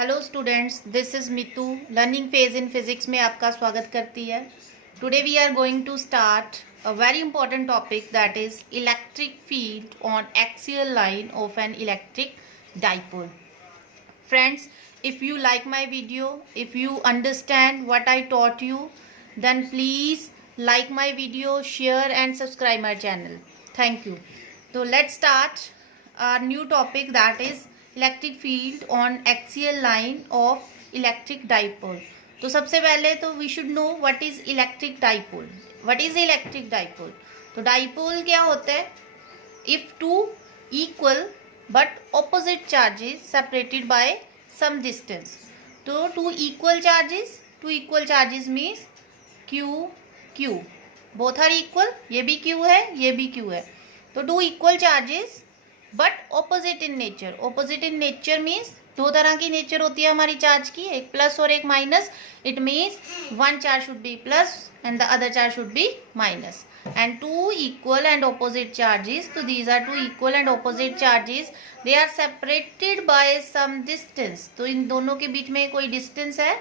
Hello students, this is Mitu. Learning phase in physics में आपका स्वागत करती है। Today we are going to start a very important topic that is electric field on axial line of an electric dipole. Friends, if you like my video, if you understand what I taught you, then please like my video, share and subscribe my channel. Thank you. So let's start our new topic, that is electric field on axial line of electric dipole. तो सबसे पहले तो we should know what is electric dipole. What is electric dipole? तो dipole क्या होता है? If two equal but opposite charges separated by some distance. तो two equal charges means Q Q, both are equal. ये भी Q है, ये भी क्यू है. तो two equal charges but opposite in nature. Opposite in nature means दो तरह की नेचर होती है हमारी चार्ज की, एक प्लस और एक minus. It means one charge should be plus and the other charge should be minus. And two equal and opposite charges, तो these are two equal and opposite charges, they are separated by some distance. तो इन दोनों के बीच में कोई distance है,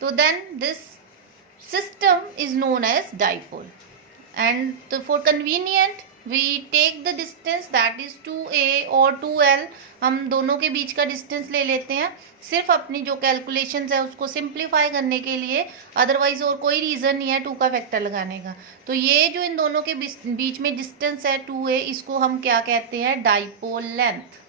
तो then this system is known as dipole. And तो for convenient we take the distance that is 2a और 2l. हम दोनों के बीच का डिस्टेंस ले लेते हैं सिर्फ अपनी जो कैलकुलेशंस है उसको सिंप्लीफाई करने के लिए. अदरवाइज और कोई रीज़न नहीं है 2 का फैक्टर लगाने का. तो ये जो इन दोनों के बीच में डिस्टेंस है 2a, इसको हम क्या कहते हैं? Dipole length.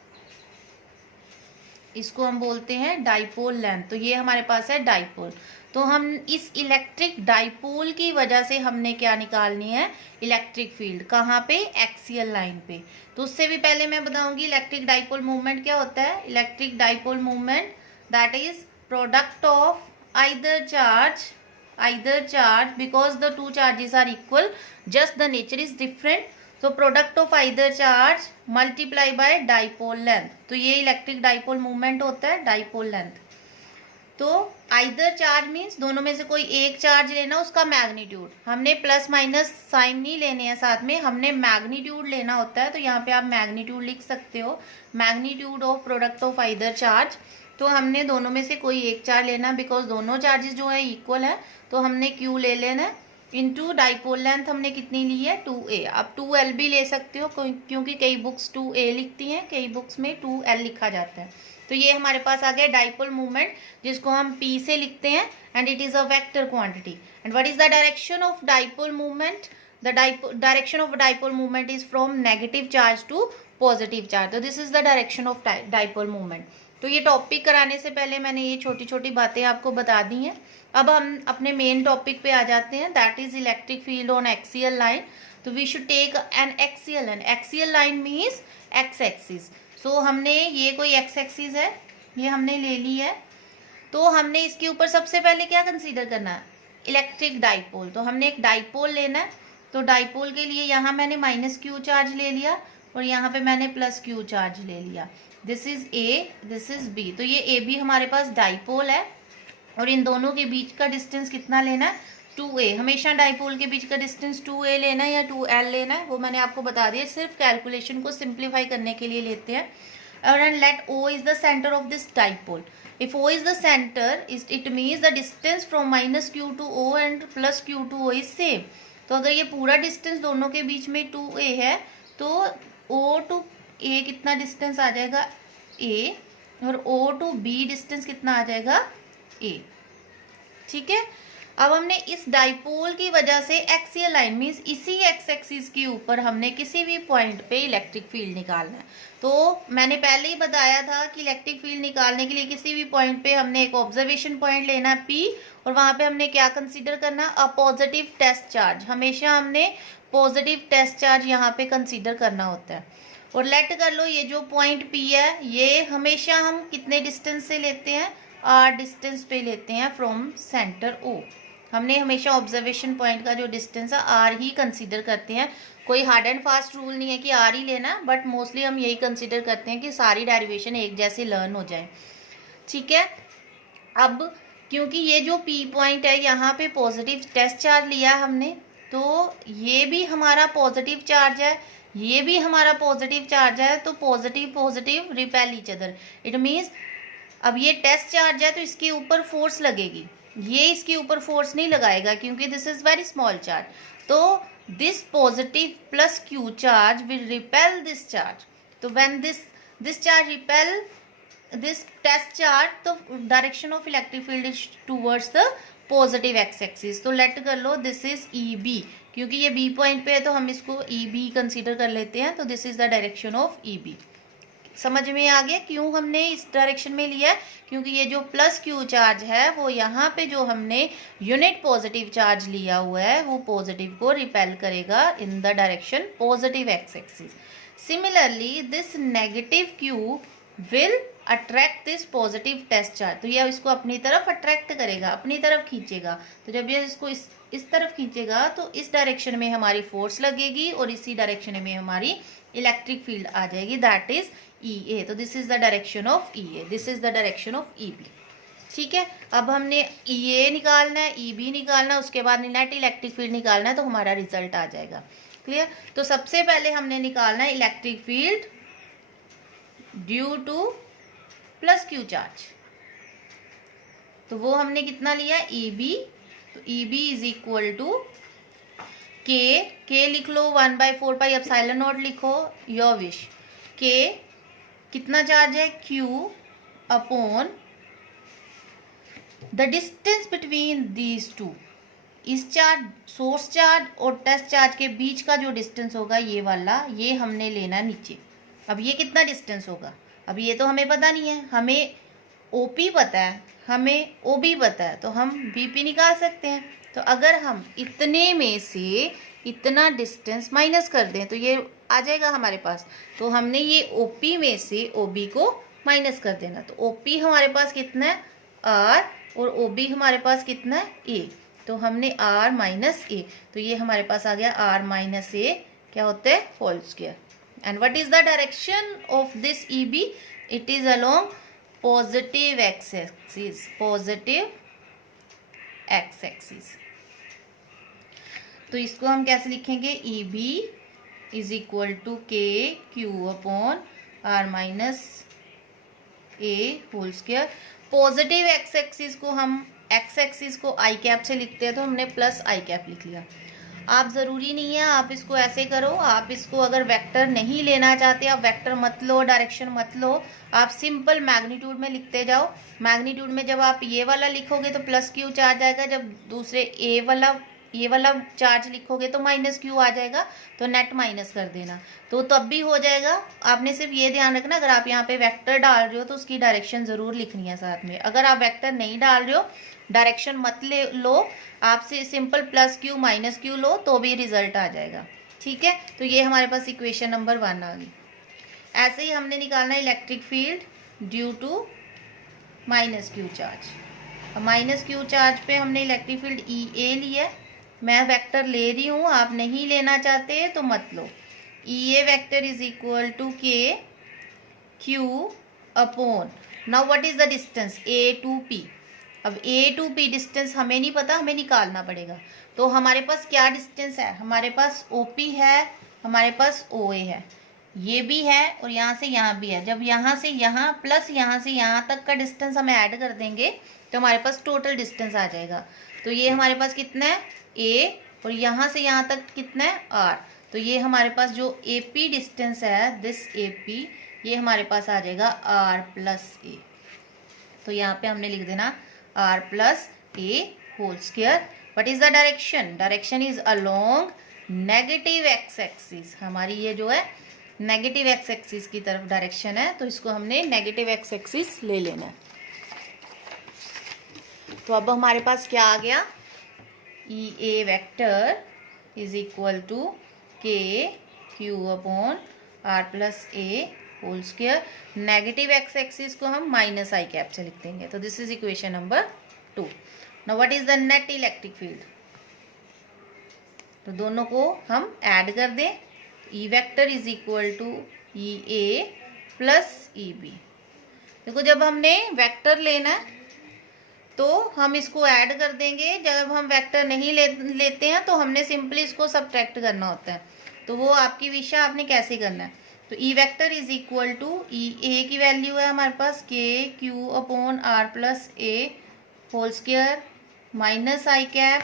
इसको हम बोलते हैं डाइपोल लेंथ. तो ये हमारे पास है डाइपोल. तो हम इस इलेक्ट्रिक डाइपोल की वजह से हमने क्या निकालनी है? Electric field. कहाँ पे? एक्सियल लाइन पे. तो उससे भी पहले मैं बताऊंगी इलेक्ट्रिक डाइपोल मूवमेंट क्या होता है. Electric dipole movement that is product of either charge because the two charges are equal, just the nature is different. तो product of either charge multiply by dipole length. तो ये electric dipole movement होता है, dipole length. तो either charge means दोनों में से कोई एक चार्ज लेना, उसका मैग्नीट्यूड. हमने प्लस माइनस साइन नहीं लेने हैं साथ में, हमने मैग्नीट्यूड लेना होता है. तो यहाँ पे आप मैग्नीट्यूड लिख सकते हो, magnitude of product of either charge. तो हमने दोनों में से कोई एक चार्ज लेना, बिकॉज दोनों चार्जेस जो है इक्वल है. तो हमने क्यू ले लेना. इनटू डाइपोल लेंथ हमने कितनी ली है? 2a. आप 2l भी ले सकते हो क्योंकि कई बुक्स 2a लिखती हैं, कई बुक्स में 2l लिखा जाता है. तो ये हमारे पास आ गया डाइपोल मूवमेंट, जिसको हम p से लिखते हैं and it is a vector quantity. And what is the direction of dipole movement? The direction of dipole movement is from negative charge to positive charge. तो this is the direction of dipole movement. तो ये topic कराने से पहले मैंने ये छोटी छोटी बातें आपको बता दी हैं. अब हम अपने मेन टॉपिक पे आ जाते हैं, that is electric field on axial line. तो we should take an axial line means X axis. So हमने ये कोई एक्स एक्सिस है, ये हमने ले ली है. तो हमने इसके ऊपर सबसे पहले क्या कंसीडर करना है? Electric dipole. तो हमने एक डाइपोल लेना है. तो डाइपोल के लिए यहाँ मैंने माइनस क्यू चार्ज ले लिया और यहाँ पे मैंने प्लस क्यू चार्ज ले लिया. This is A, this is B. तो ये ए बी हमारे पास डाइपोल है और इन दोनों के बीच का डिस्टेंस कितना लेना है? 2a. हमेशा डाइपोल के बीच का डिस्टेंस 2a लेना है या 2l लेना है, वो मैंने आपको बता दिया. सिर्फ कैलकुलेशन को सिंप्लीफाई करने के लिए लेते हैं. और let o is the centre of this dipole. If o is the centre, it means the distance from minus q to o and plus q to o is same. तो अगर ये पूरा डिस्टेंस दोनों के बीच में 2a है, तो o to a कितना डिस्टेंस आ जाएगा? a. और o टू b डिस्टेंस कितना आ जाएगा? a. ठीक है. अब हमने इस डाइपोल की वजह से एक्सियल लाइन मीन्स इसी एक्स एक्सिस के ऊपर हमने किसी भी पॉइंट पे इलेक्ट्रिक फील्ड निकालना है. तो मैंने पहले ही बताया था कि इलेक्ट्रिक फील्ड निकालने के लिए किसी भी पॉइंट पे हमने एक ऑब्जर्वेशन पॉइंट लेना है P, और वहां पे हमने क्या कंसीडर करना? A positive test charge. हमेशा हमने पॉजिटिव टेस्ट चार्ज यहाँ पे कंसीडर करना होता है. और लेट कर लो ये जो पॉइंट P है, ये हमेशा हम कितने डिस्टेंस से लेते हैं? r डिस्टेंस पे लेते हैं फ्रॉम सेंटर O. हमने हमेशा ऑब्जर्वेशन पॉइंट का जो डिस्टेंस है r ही कंसीडर करते हैं. कोई हार्ड एंड फास्ट रूल नहीं है कि r ही लेना, बट मोस्टली हम यही कंसीडर करते हैं कि सारी डेरिवेशन एक जैसे लर्न हो जाए. ठीक है. अब क्योंकि ये जो P पॉइंट है यहाँ पे पॉजिटिव टेस्ट चार्ज लिया हमने, तो ये भी हमारा पॉजिटिव चार्ज है, ये भी हमारा पॉजिटिव चार्ज है. तो positive positive repel each other. It means अब ये टेस्ट चार्ज है तो इसके ऊपर फोर्स लगेगी, ये इसके ऊपर फोर्स नहीं लगाएगा क्योंकि this is very small charge. तो this positive plus Q charge will repel this charge. तो when this charge repel this test charge, तो direction of electric field is towards the positive x axis. तो let कर लो this is E B, क्योंकि ये B point पे है तो हम इसको ई बी कंसिडर कर लेते हैं. तो this is the direction of E B. समझ में आ गया क्यों हमने इस डायरेक्शन में लिया है? क्योंकि ये जो प्लस क्यू चार्ज है वो यहाँ पे जो हमने यूनिट पॉजिटिव चार्ज लिया हुआ है वो पॉजिटिव को रिपेल करेगा in the direction positive x axis. Similarly this negative q will attract this positive test charge. तो ये इसको अपनी तरफ अट्रैक्ट करेगा, अपनी तरफ खींचेगा. तो जब ये इसको इस तरफ खींचेगा तो इस डायरेक्शन में हमारी फोर्स लगेगी और इसी डायरेक्शन में हमारी इलेक्ट्रिक फील्ड आ जाएगी, दैट इज ई ए. तो this is the direction of E A, this is the direction of E B. ठीक है, अब हमने ई ए निकालना है, ई बी निकालना है, उसके बाद नेट इलेक्ट्रिक फील्ड निकालना है, तो हमारा रिजल्ट आ जाएगा. क्लियर? तो सबसे पहले हमने निकालना है electric field due to plus Q charge. तो वो हमने कितना लिया? E B. तो E B is equal to K लिख लो 1/4 एप्सिलॉन नॉट लिखो, योर विश. के कितना चार्ज है? Q upon the distance between these two. इस चार्ज, सोर्स चार्ज और टेस्ट चार्ज के बीच का जो डिस्टेंस होगा ये वाला, ये हमने लेना नीचे. अब ये कितना डिस्टेंस होगा? अब ये तो हमें पता नहीं है, हमें ओपी पता है, हमें ओबी पता है, तो हम बीपी निकाल सकते हैं. तो अगर हम इतने में से इतना डिस्टेंस माइनस कर दें तो ये आ जाएगा हमारे पास. तो हमने ये ओपी में से ओबी को माइनस कर देना. तो ओपी हमारे पास कितना है? आर. और ओबी हमारे पास कितना है? ए. तो हमने आर माइनस ए, तो ये हमारे पास आ गया आर माइनस ए क्या होता है? Whole square. And what is the direction of this E B? It is along positive x axis, positive x axis. तो इसको हम कैसे लिखेंगे? E B is equal to के क्यू अपॉन आर माइनस ए whole square. Positive x axis को हम x axis को आई cap से लिखते हैं, तो हमने प्लस आई कैप लिख लिया. आप ज़रूरी नहीं है आप इसको ऐसे करो, आप इसको अगर वेक्टर नहीं लेना चाहते आप वेक्टर मत लो, डायरेक्शन मत लो, आप सिंपल मैग्नीट्यूड में लिखते जाओ. मैग्नीट्यूड में जब आप ये वाला लिखोगे तो प्लस क्यू चार्ज आएगा, जब दूसरे ये वाला चार्ज लिखोगे तो माइनस क्यू आ जाएगा. तो नेट माइनस कर देना, तो तब भी हो जाएगा. आपने सिर्फ ये ध्यान रखना, अगर आप यहाँ पे वेक्टर डाल रहे हो तो उसकी डायरेक्शन ज़रूर लिखनी है साथ में. अगर आप वेक्टर नहीं डाल रहे हो, डायरेक्शन मत ले लो, आप simple plus Q minus Q लो तो भी रिजल्ट आ जाएगा. ठीक है, तो ये हमारे पास इक्वेशन नंबर 1 आ गई. ऐसे ही हमने निकालना है electric field due to minus q charge. अब माइनस क्यू चार्ज पे हमने इलेक्ट्रिक फील्ड ई ए लिया. मैं वेक्टर ले रही हूँ, आप नहीं लेना चाहते तो मत लो. E A vector is equal to के Q upon, now what is the distance? A to P. अब ए टू पी डिस्टेंस हमें नहीं पता, हमें निकालना पड़ेगा. तो हमारे पास क्या डिस्टेंस है? हमारे पास ओ पी है, हमारे पास ओ ए है, ये भी है और यहाँ से यहाँ भी है. जब यहाँ से यहाँ प्लस यहाँ से यहाँ तक का डिस्टेंस हम ऐड कर देंगे तो हमारे पास टोटल डिस्टेंस आ जाएगा. तो ये हमारे पास कितना है? ए. और यहाँ से यहाँ तक कितना है? आर. तो ये हमारे पास जो ए पी डिस्टेंस है, दिस ए पी, ये हमारे पास आ जाएगा आर प्लस ए. तो यहाँ पे हमने लिख देना r plus A whole square. What is the direction? Direction is along negative x axis. हमारी ये जो है नेगेटिव एक्स एक्सिस की तरफ डायरेक्शन है, तो इसको हमने नेगेटिव एक्स एक्सिस ले लेना है. तो अब हमारे पास क्या आ गया? E A vector is equal to के Q upon are plus A whole square. Negative x axis को हम माइनस आई कैप से लिख देंगे. तो this is equation number 2. Now what is the net electric field? तो दोनों को हम ऐड कर दें. E vector is equal to E A plus E B. देखो जब हमने वेक्टर लेना है तो हम इसको ऐड कर देंगे, जब हम वेक्टर नहीं लेते हैं तो हमने सिंपली इसको सब्ट्रैक्ट करना होता है. तो वो आपकी विषय, आपने कैसे करना है. तो E vector is equal to A की वैल्यू है हमारे पास K Q upon are plus A whole square minus I cap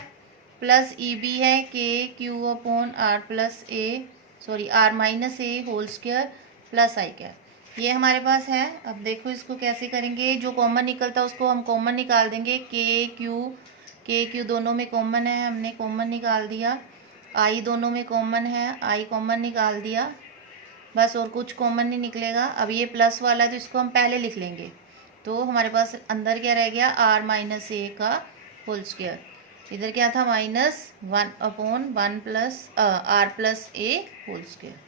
plus E B है K Q upon are plus A sorry R minus A whole square plus I cap. ये हमारे पास है। अब देखो इसको कैसे करेंगे, जो कॉमन निकलता है उसको हम कॉमन निकाल देंगे। के क्यू दोनों में कॉमन है, हमने कॉमन निकाल दिया। आई दोनों में कॉमन है, आई कॉमन निकाल दिया बस, और कुछ कॉमन नहीं निकलेगा। अब ये प्लस वाला है तो इसको हम पहले लिख लेंगे। तो हमारे पास अंदर क्या रह गया, आर माइनस ए का होल स्क्वायर। इधर क्या था, -1/1 प्लस आर प्लस ए होल स्क्वायर।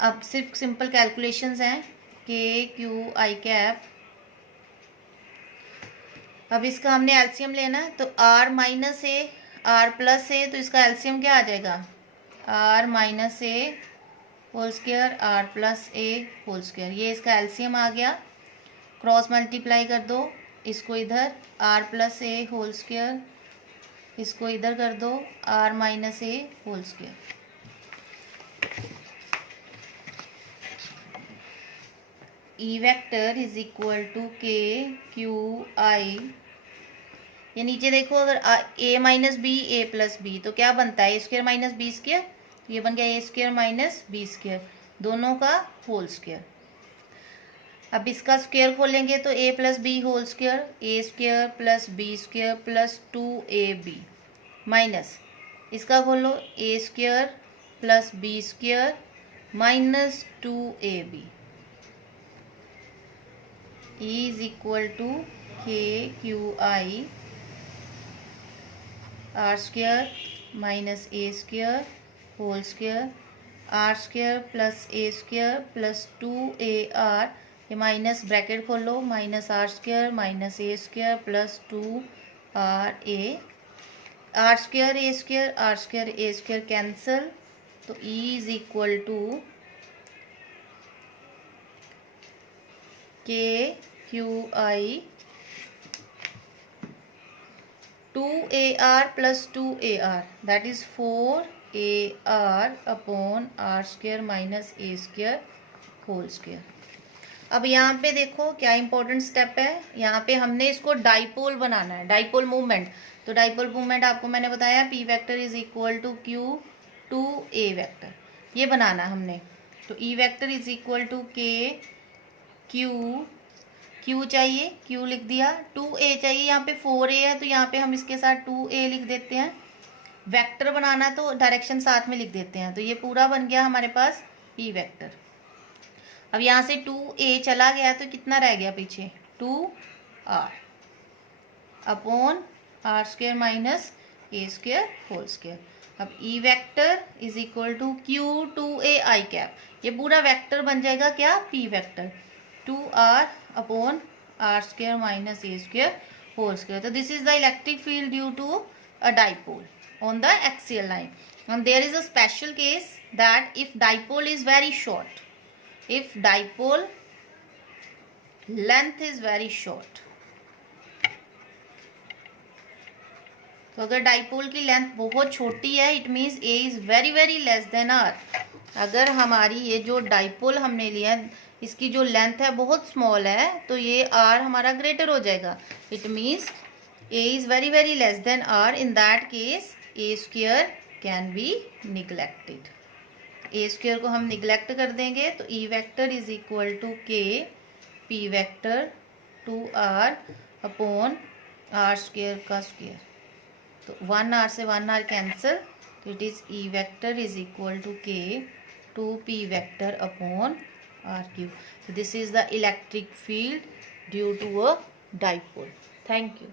अब सिर्फ सिंपल कैलकुलेशंस हैं, के क्यू आई कैप। अब इसका हमने एलसीएम लेना है, तो R minus A R plus A, तो इसका एलसीएम क्या आ जाएगा, आर माइनस ए होल स्क्वायर आर प्लस ए होल स्क्वायर। ये इसका एलसीएम आ गया। क्रॉस मल्टीप्लाई कर दो, इसको इधर आर प्लस ए होल स्क्वायर, इसको इधर कर दो r minus A whole square. E vector is equal to के क्यू आई। ये नीचे देखो, अगर a minus b a plus b तो क्या बनता है, a square minus b square. ये बन गया a square minus b square, दोनों का होल स्क्वायर। अब इसका स्क्वायर खोलेंगे तो a plus b whole square, A square plus B square plus 2ab minus इसका खोलो A square plus B square minus 2ab is equal to के Q I R square minus A square whole square, R square plus A square plus 2ar, ये minus bracket खोलो, minus R square minus A square plus 2ra, R square A square cancel, तो is equal to के Q I 2ar plus 2ar that is 4ar upon R square minus A square whole square. अब यहाँ पे देखो क्या important step है, यहाँ पे हमने इसको डाइपोल बनाना है, डाइपोल मूवमेंट। तो डाइपोल मूवमेंट आपको मैंने बताया p vector is equal to Q two a vector, ये बनाना हमने। तो E vector is equal to के क्यू चाहिए, क्यू लिख दिया, 2a चाहिए, यहाँ पे 4a है तो यहाँ पे हम इसके साथ 2a लिख देते हैं। वेक्टर बनाना तो डायरेक्शन साथ में लिख देते हैं। तो ये पूरा बन गया हमारे पास ई वेक्टर। अब यहाँ से 2a चला गया तो कितना रह गया पीछे, 2r upon R square minus A square whole square. अब E vector is equal to Q two A I cap, ये पूरा वेक्टर बन जाएगा क्या, P vector 2r upon R square minus A square whole square. तो this is the electric field due to a dipole on the axial line. And there is a special case that if dipole is very short, if dipole length is very short, तो अगर dipole की length बहुत छोटी है it means A is very very less than r. अगर हमारी ये जो डाइपोल हमने लिया है इसकी जो लेंथ है बहुत स्मॉल है तो ये आर हमारा ग्रेटर हो जाएगा। It means A is very very less than R, in that case A square can be neglected. A square को हम निगलेक्ट कर देंगे तो E vector is equal to K P vector 2r upon R square का square. तो 1r से 1r cancel, तो it is E vector is equal to K 2p vector upon R cube. So this is the electric field due to a dipole. Thank you.